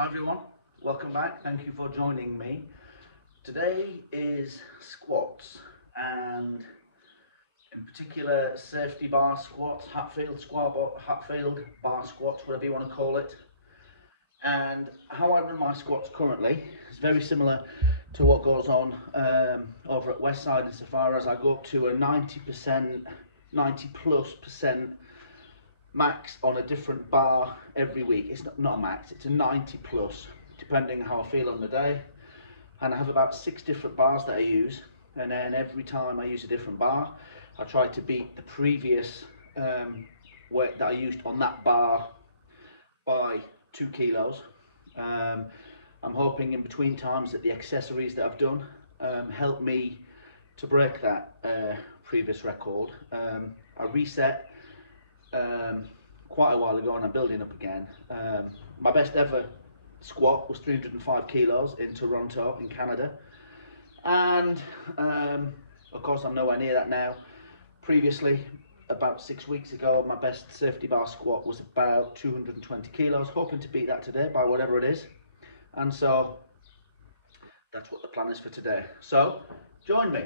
Hi everyone, welcome back. Thank you for joining me. Today is squats, and in particular safety bar squats, Hatfield bar squats, whatever you want to call it. And how I run my squats currently is very similar to what goes on over at Westside, insofar as I go up to a 90%, 90+% max on a different bar every week. It's not a max, it's a 90+, depending how I feel on the day. And I have about 6 different bars that I use, and then every time I use a different bar, I try to beat the previous weight that I used on that bar by 2 kilos. I'm hoping in between times that the accessories that I've done help me to break that previous record. I reset quite a while ago and I'm building up again. My best ever squat was 305 kilos in Toronto in Canada, and of course I'm nowhere near that now. Previously, about 6 weeks ago, my best safety bar squat was about 220 kilos, hoping to beat that today by whatever it is. And so that's what the plan is for today. So join me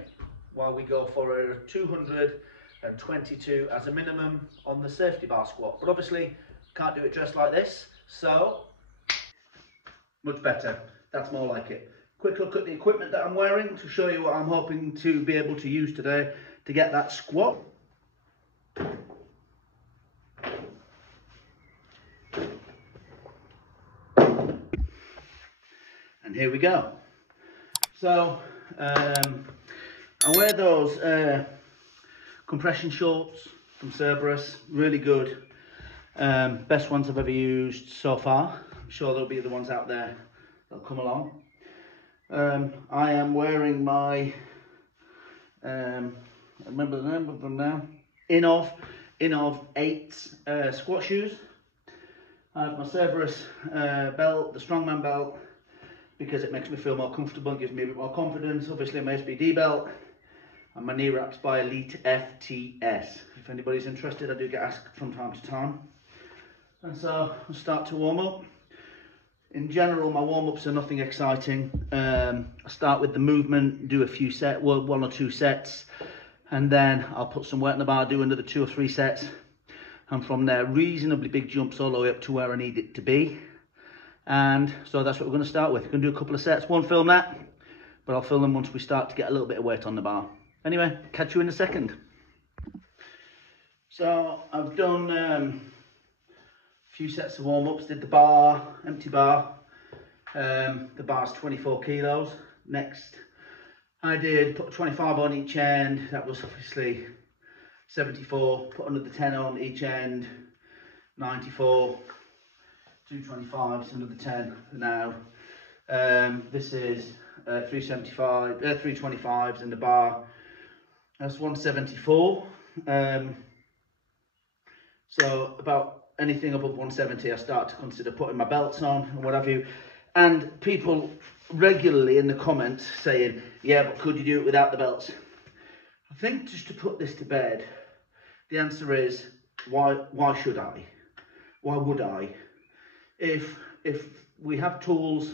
while we go for a 222 as a minimum on the safety bar squat, but obviously can't do it just like this, so much better. That's more like it. Quick look at the equipment that I'm wearing to show you what I'm hoping to be able to use today to get that squat. And here we go. So I wear those compression shorts from Cerberus, really good. Best ones I've ever used so far. I'm sure there'll be other ones out there that'll come along. I am wearing my, I remember the name of them now, Inov 8 squat shoes. I have my Cerberus belt, the Strongman belt, because it makes me feel more comfortable and gives me a bit more confidence. Obviously my SSB belt, and my knee wraps by Elite FTS. If anybody's interested, I do get asked from time to time. And so I'll start to warm up. In general, my warm-ups are nothing exciting. I start with the movement, do a few sets, well, 1 or 2 sets, and then I'll put some weight on the bar, do another 2 or 3 sets, and from there, reasonably big jumps all the way up to where I need it to be. And so that's what we're going to start with. We're going to do a couple of sets. Won't film that, but I'll film them once we start to get a little bit of weight on the bar. Anyway, catch you in a second. So I've done a few sets of warm-ups, did the bar, empty bar. The bar's 24 kilos. Next, I did put 25 on each end. That was obviously 74. Put another 10 on each end, 94. 225s, another 10 now. This is 325s in the bar. That's 174. So about anything above 170, I start to consider putting my belts on and what have you. And people regularly in the comments saying, yeah, but could you do it without the belts? I think just to put this to bed, the answer is, why should I? Why would I? If we have tools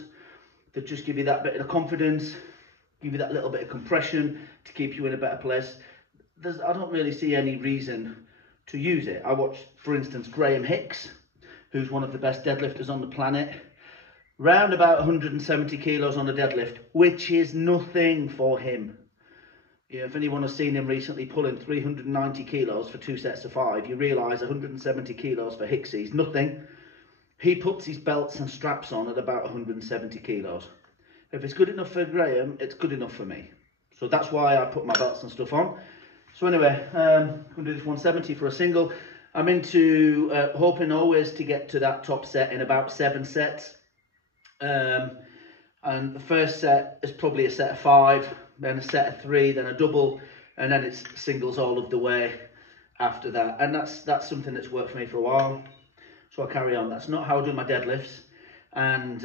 that just give you that bit of confidence, give you that little bit of compression to keep you in a better place, I don't really see any reason to use it. I watched, for instance, Graham Hicks, who's one of the best deadlifters on the planet, round about 170 kilos on a deadlift, which is nothing for him. Yeah, if anyone has seen him recently pulling 390 kilos for 2 sets of 5, you realise 170 kilos for Hicksy is nothing. He puts his belts and straps on at about 170 kilos. If it's good enough for Graham, it's good enough for me. So that's why I put my belts and stuff on. So anyway, I'm going to do this 170 for a single. I'm into hoping always to get to that top set in about 7 sets. And the first set is probably a set of 5, then a set of 3, then a double, and then it's singles all of the way after that. And that's something that's worked for me for a while. So I'll carry on. That's not how I do my deadlifts, and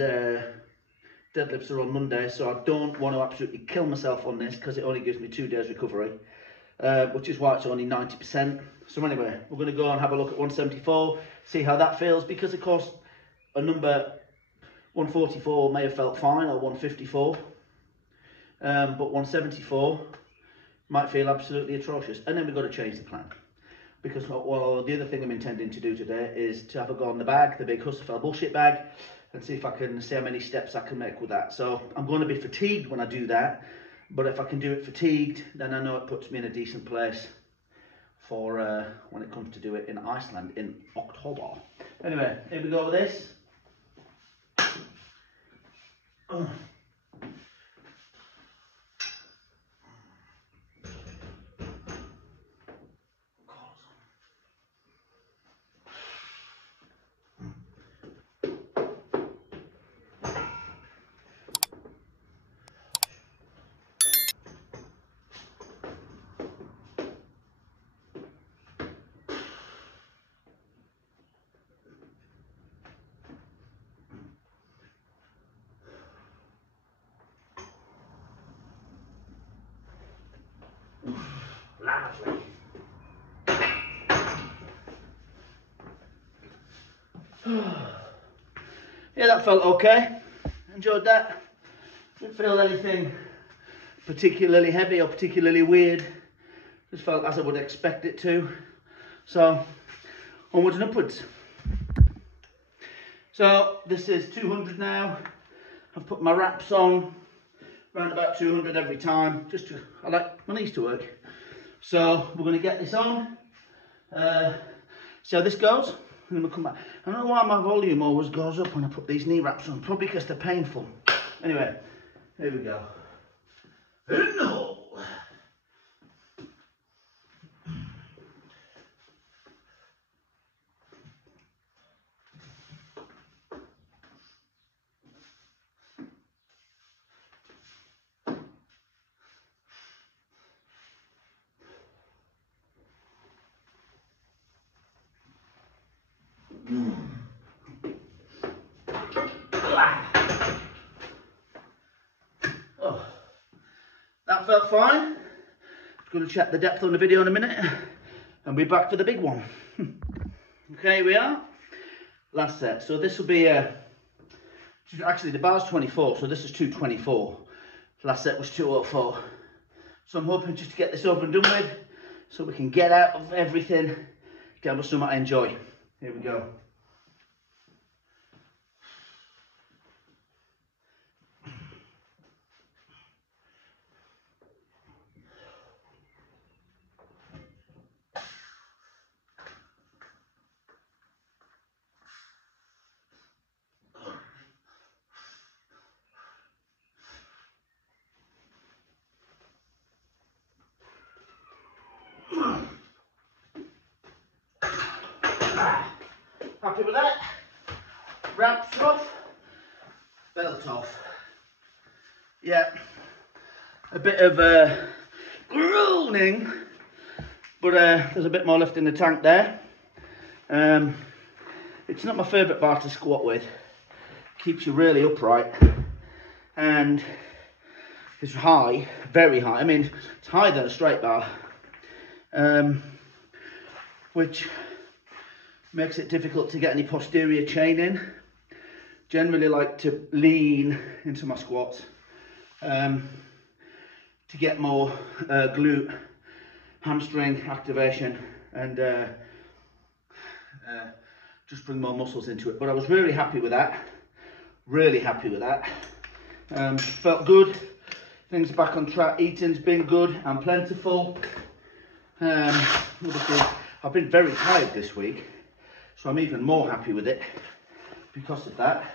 deadlifts are on Monday, so I don't want to absolutely kill myself on this because it only gives me 2 days recovery, which is why it's only 90%. So anyway, we're going to go and have a look at 174, see how that feels, because of course a number 144 may have felt fine, or 154, but 174 might feel absolutely atrocious. And then we've got to change the plan, because well, the other thing I'm intending to do today is to have a go on the bag, the big Husserfeld bullshit bag, and see if I can see how many steps I can make with that. So I'm going to be fatigued when I do that, but if I can do it fatigued, then I know it puts me in a decent place for when it comes to do it in Iceland in October. Anyway, here we go with this. Oh. Lovely. Yeah, that felt okay. Enjoyed that. Didn't feel anything particularly heavy or particularly weird. Just felt as I would expect it to. So, onwards and upwards. So, this is 200 now. I've put my wraps on, around about 200 every time. I like my knees to work. So, we're going to get this on. See how this goes. And then we'll come back. I don't know why my volume always goes up when I put these knee wraps on. Probably because they're painful. Anyway, here we go. In the hole. Oh, that felt fine. I'm going to check the depth on the video in a minute and be back for the big one. Okay, here we are. Last set. So this will be actually the bar's 24, so this is 224. Last set was 204. So I'm hoping just to get this over and done with, so we can get out of everything, get with something I enjoy. Here we go. Happy with that? Wraps off, belt off. Yeah, a bit of groaning, but there's a bit more left in the tank there. It's not my favourite bar to squat with. Keeps you really upright, and it's high, very high. I mean, it's higher than a straight bar, which makes it difficult to get any posterior chain in. Generally like to lean into my squats to get more glute, hamstring activation, and just bring more muscles into it. But I was really happy with that. Really happy with that. Felt good. Things are back on track. Eating's been good and plentiful. Obviously, I've been very tired this week, so I'm even more happy with it because of that.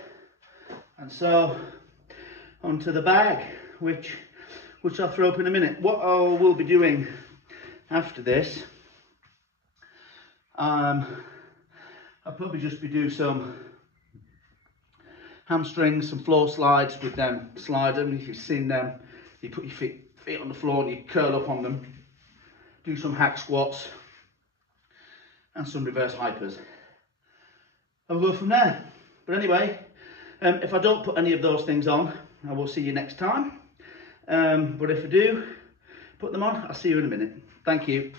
And so onto the bag, which I'll throw up in a minute. What I will be doing after this, I'll probably just be doing some hamstrings, some floor slides with them slider. If you've seen them, you put your feet on the floor and you curl up on them. Do some hack squats and some reverse hypers. And we'll go from there. But anyway, if I don't put any of those things on, I will see you next time. But if I do put them on, I'll see you in a minute. Thank you.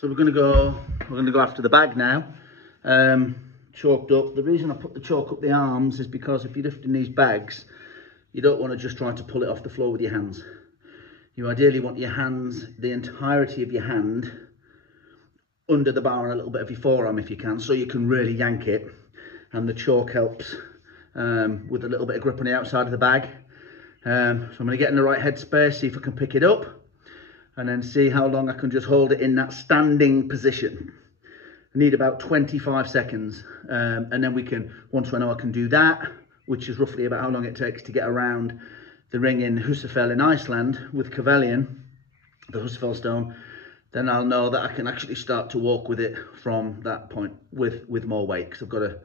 So we're gonna go after the bag now. Chalked up. The reason I put the chalk up the arms is because if you're lifting these bags, you don't want to just try to pull it off the floor with your hands. You ideally want your hands, the entirety of your hand, under the bar and a little bit of your forearm if you can, so you can really yank it. And the chalk helps with a little bit of grip on the outside of the bag. So I'm going to get in the right headspace, see if I can pick it up, and then see how long I can just hold it in that standing position. I need about 25 seconds, and then we can, once I know I can do that, which is roughly about how long it takes to get around the ring in Husafell in Iceland with Cavalion, the Husafell stone, then I'll know that I can actually start to walk with it from that point with more weight, because I've got a,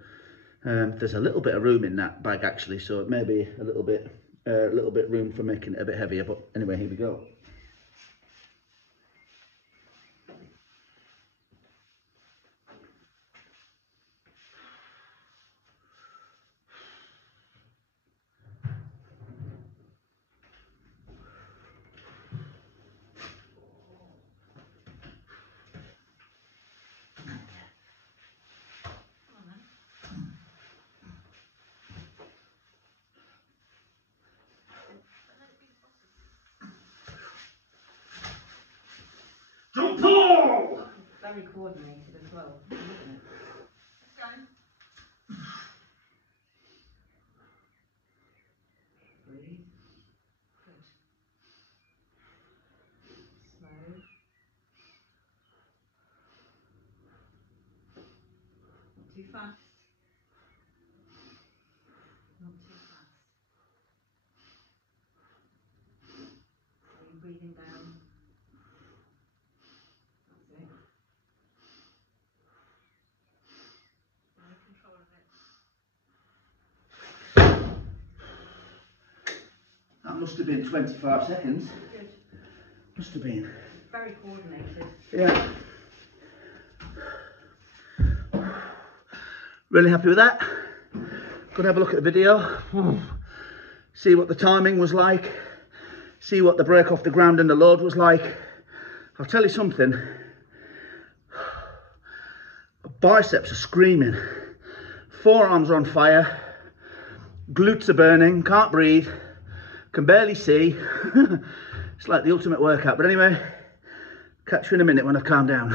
there's a little bit of room in that bag actually, so it may be a little bit room for making it a bit heavier, but anyway, here we go. Jump pull! Very coordinated as well, isn't it? Let's go. Breathe. Good. Slow. Not too fast. Not too fast. Are you breathing down? That must have been 25 seconds. Good. Must have been. Very coordinated. Yeah. Really happy with that. Gonna have a look at the video. See what the timing was like. See what the break off the ground and the load was like. I'll tell you something. Biceps are screaming. Forearms are on fire. Glutes are burning. Can't breathe. Can barely see. It's like the ultimate workout. But anyway, catch you in a minute when I've calmed down.